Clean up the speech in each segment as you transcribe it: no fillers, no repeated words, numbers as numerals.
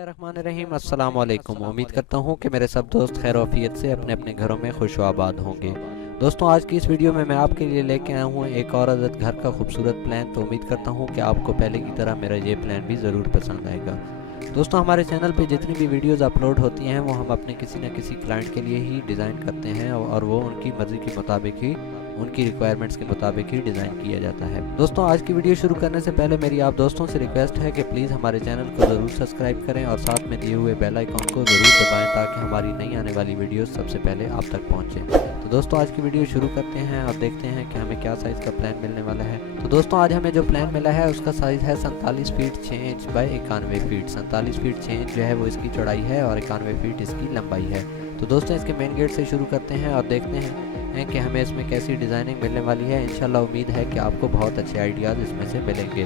बिस्मिल्लाहिर्रहमानिर्रहीम। अस्सलाम वालेकुम। उम्मीद करता हूँ कि मेरे सब दोस्त खैर वफ़ियत से अपने अपने घरों में खुश व आबाद होंगे। दोस्तों, आज की इस वीडियो में मैं आपके लिए लेके आया हूँ एक और अदद घर का खूबसूरत प्लान। तो उम्मीद करता हूँ कि आपको पहले की तरह मेरा ये प्लान भी ज़रूर पसंद आएगा। दोस्तों, हमारे चैनल पे जितनी भी वीडियोस अपलोड होती हैं वो हम अपने किसी न किसी क्लाइंट के लिए ही डिज़ाइन करते हैं और वो उनकी मर्ज़ी के मुताबिक ही, उनकी रिक्वायरमेंट्स के मुताबिक ही डिज़ाइन किया जाता है। दोस्तों, आज की वीडियो शुरू करने से पहले मेरी आप दोस्तों से रिक्वेस्ट है कि प्लीज़ हमारे चैनल को ज़रूर सब्सक्राइब करें और साथ में दिए हुए बेल आइकॉन को ज़रूर दबाएं ताकि हमारी नई आने वाली वीडियोस सबसे पहले आप तक पहुंचे। तो दोस्तों, आज की वीडियो शुरू करते हैं और देखते हैं कि हमें क्या साइज़ का प्लान मिलने वाला है। तो दोस्तों, आज हमें जो प्लान मिला है उसका साइज़ है 47 feet 6 inch by 91 feet. 47 feet 6 inch जो है वो इसकी चौड़ाई है और 91 फीट इसकी लंबाई है। तो दोस्तों, इसके मेन गेट से शुरू करते हैं और देखते हैं कि हमें इसमें कैसी डिज़ाइनिंग मिलने वाली है। इंशाल्लाह उम्मीद है कि आपको बहुत अच्छे आइडियाज़ इसमें से मिलेंगे।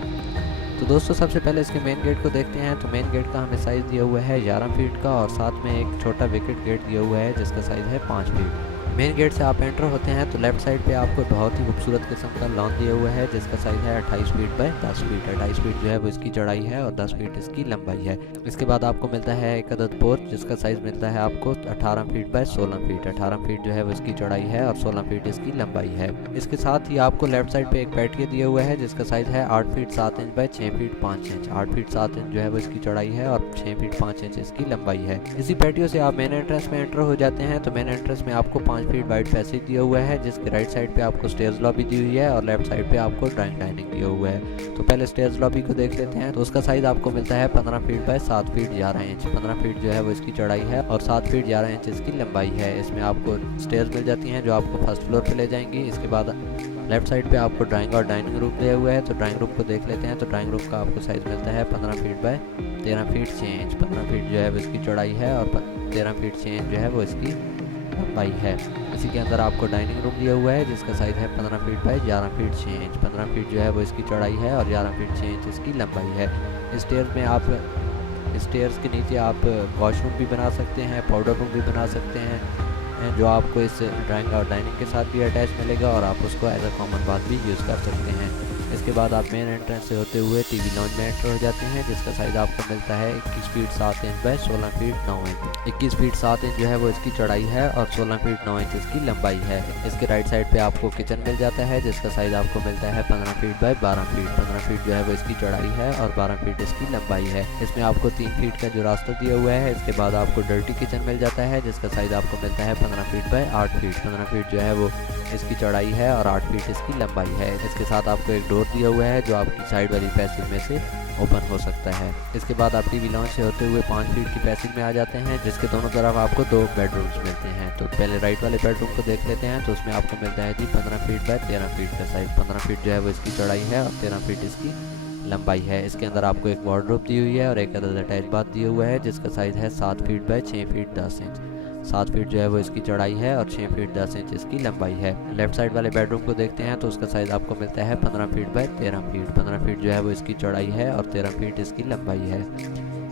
तो दोस्तों, सबसे पहले इसके मेन गेट को देखते हैं। तो मेन गेट का हमें साइज़ दिया हुआ है 11 फीट का और साथ में एक छोटा विकेट गेट दिया हुआ है जिसका साइज़ है 5 फीट। मेन गेट से आप एंटर होते हैं तो लेफ्ट साइड पे आपको बहुत ही खूबसूरत किस्म का लॉन दिया हुआ है जिसका साइज़ है 28 फीट बाय 10 फीट। 28 फीट जो है वो इसकी चौड़ाई है और 10 फीट इसकी लंबाई है। इसके बाद आपको मिलता है एक अदद पोर्च जिसका साइज़ मिलता है आपको 18 फीट बाय 16 फीट। 18 फीट जो है वो इसकी चौड़ाई है और 16 फीट इसकी लंबाई है। इसके साथ ही आपको लेफ्ट साइड पे एक पैटियो दिया हुआ है जिसका साइज़ है 8 feet 7 inch by 6 feet 5 inch. 8 feet 7 inch जो है वो इसकी चौड़ाई है और 6 फीट 5 इंच इसकी लंबाई है। इसी पैटियो से आप मेन एंट्रेंस में एंटर हो जाते हैं। तो मेन एंट्रेंस में आपको 5 फीट वाइड पैसेज दिया हुआ है जिसके राइट साइड पे आपको स्टेयर्स लॉबी दी हुई है और लेफ्ट साइड पे आपको ड्राइंग डाइनिंग दिया हुआ है। तो पहले स्टेयर्स लॉबी को देख लेते हैं। तो उसका साइज़ आपको मिलता है 15 feet by 7 feet 11 inch. 15 feet जो है वो इसकी चौड़ाई है और 7 फीट 11 इंच इसकी लंबाई है। इसमें आपको स्टेयर्स मिल जाती हैं जो आपको फर्स्ट फ्लोर पे ले जाएंगी। इसके बाद लेफ्ट साइड पे आपको ड्राइंग और डाइनिंग रूम दिया हुआ है। तो ड्राइंग रूम को देख लेते हैं। तो ड्राइंग रूम का आपको साइज़ मिलता है 15 feet by 13 feet 6 inch. 15 feet जो है वो इसकी चौड़ाई है और 13 फीट 6 इंच जो है वो इसकी लंबाई है। इसी के अंदर आपको डाइनिंग रूम दिया हुआ है जिसका साइज़ है 15 feet by 11 feet 6 inch. 15 feet जो है वो इसकी चौड़ाई है और 11 फीट 6 इंच इसकी लंबाई है। स्टेयर्स में आप स्टेयर्स के नीचे आप वॉशरूम भी बना सकते हैं, पाउडर रूम भी बना सकते हैं जो आपको इस ड्राइंग और डाइनिंग के साथ भी अटैच मिलेगा और आप उसको एज अ कॉमन बाथ भी यूज़ कर सकते हैं। इसके बाद आप मेन एंट्रेंस से होते हुए टीवी लॉन्ज में एंटर हो जाते हैं जिसका साइज़ आपको मिलता है 21 feet 7 inch by 16 feet 9 inch. 21 feet 7 inch जो है वो इसकी चौड़ाई है और 16 फीट 9 इंच इसकी लंबाई है। इसके राइट साइड पे आपको किचन मिल जाता है जिसका साइज़ आपको मिलता है 15 फीट बाय 12 फीट। 15 फीट जो है वो इसकी चौड़ाई है और 12 फीट इसकी लंबाई है। इसमें आपको 3 फीट का जो रास्ता दिया हुआ है। इसके बाद आपको डर्टी किचन मिल जाता है जिसका साइज़ आपको मिलता है 15 फीट बाय 8 फीट। 15 फीट जो है वो इसकी चौड़ाई है और 8 फीट इसकी लंबाई है। इसके साथ आपको एक डोर दिया हुआ है जो आपकी साइड वाली पैसेज में से ओपन हो सकता है। इसके बाद आप टीवी लॉन्ज से होते हुए 5 फीट की पैसेज में आ जाते हैं जिसके दोनों तरफ आपको 2 बेडरूम्स मिलते हैं। तो पहले राइट वाले बेडरूम को देख लेते हैं। तो उसमें आपको मिलता है जी 15 फीट बाय 13 फीट का साइज़। 15 फीट जो है वो इसकी चौड़ाई है और 13 फीट इसकी लंबाई है। इसके अंदर आपको एक वार्डरोब दी हुई है और एक अदद अटैच बाथ दिया हुआ है जिसका साइज़ है 7 feet by 6 feet 10 inch. 7 feet जो है वो इसकी चौड़ाई है और 6 फीट 10 इंच इसकी लंबाई है। लेफ्ट साइड वाले बेडरूम को देखते हैं। तो उसका साइज़ आपको मिलता है 15 फीट बाय 13 फीट। 15 फीट जो है वो इसकी चौड़ाई है और 13 फीट इसकी लंबाई है।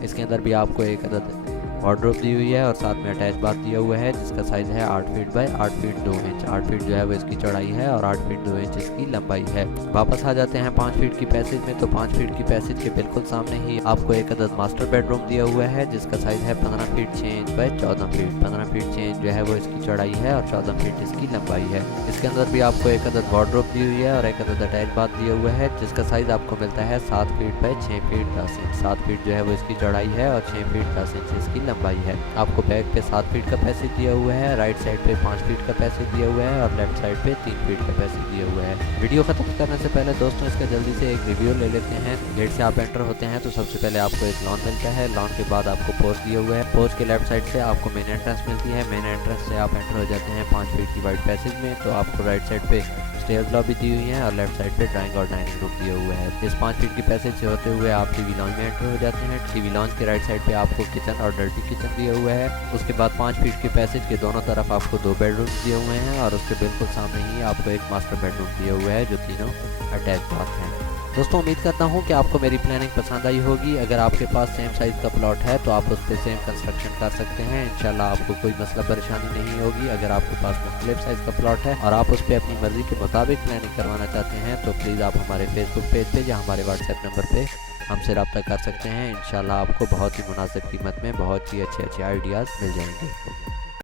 इसके अंदर भी आपको एक अदद वार्डरोब दी हुई है और साथ में अटैच बाथ दिया हुआ है जिसका साइज़ है 8 feet by 8 feet 2 inch. 8 feet जो है वो इसकी चौड़ाई है और 8 फीट 2 इंच इसकी लंबाई है। वापस आ जाते हैं 5 फीट की पैसेज में। तो 5 फीट की पैसेज के बिल्कुल सामने ही आपको एक अदद मास्टर बेडरूम दिया हुआ है जिसका साइज़ है 15 feet 6 inch by 14 feet. 15 feet 6 inch जो है वो इसकी चौड़ाई है और 14 फीट इसकी लंबाई है। इसके अंदर भी आपको एक अदद वार्डरोब दी हुई है और एक अदद अटैच बाथ दिया हुआ है जिसका साइज़ आपको मिलता है 7 feet by 6 feet 10 inch. 7 feet जो है वो इसकी चौड़ाई है और 6 फीट 10 इंच इसकी लंबाई है। आपको बैक पे 7 फीट का पैसेज दिया हुआ है, राइट साइड पे 5 फीट का पैसेज दिया हुआ है और लेफ्ट साइड पे 3 फीट का पैसेज दिया हुआ है। वीडियो खत्म करने से पहले दोस्तों इसका जल्दी से एक रिव्यू ले लेते हैं। गेट से आप एंटर होते हैं तो सबसे पहले आपको एक लॉन मिलता है। लॉन के बाद आपको पोर्च दिया हुआ है। पोर्च के लेफ्ट साइड से आपको मेन एंट्रेंस मिलती है। मेन एंट्रेंस से आप एंटर हो जाते हैं 5 फीट की वाइड पैसेज में। तो आपको राइट साइड पे स्टेयर्स लॉबी दी हुई है और लेफ्ट साइड पे ड्राइंग और डाइनिंग रूम दिया हुआ है। इस 5 फीट की पैसेज से होते हुए आप टीवी लॉन्ज में एंटर हो जाते हैं। टीवी लॉन्ज के राइट साइड पे आपको किचन और डर्टी किचन दिया हुआ है। उसके बाद 5 फीट के पैसेज के दोनों तरफ आपको 2 बेडरूम्स दिए हुए हैं और उसके बिल्कुल सामने ही आपको एक मास्टर बेडरूम दिया हुआ है जो तीनों अटैच बाथ हैं। दोस्तों, उम्मीद करता हूँ कि आपको मेरी प्लानिंग पसंद आई होगी। अगर आपके पास सेम साइज़ का प्लॉट है तो आप उस पर सेम कंस्ट्रक्शन कर सकते हैं। इंशाल्लाह आपको कोई मसला परेशानी नहीं होगी। अगर आपके पास मुख्तलिफ साइज़ का प्लॉट है और आप उस पर अपनी मर्ज़ी के मुताबिक प्लानिंग करवाना चाहते हैं तो प्लीज़ आप हमारे फेसबुक पेज पे या हमारे व्हाट्सएप नंबर पे हमसे रब्ता कर सकते हैं। इंशाल्लाह आपको बहुत ही मुनासिब कीमत में बहुत ही अच्छे अच्छे आइडियाज़ मिल जाएंगे।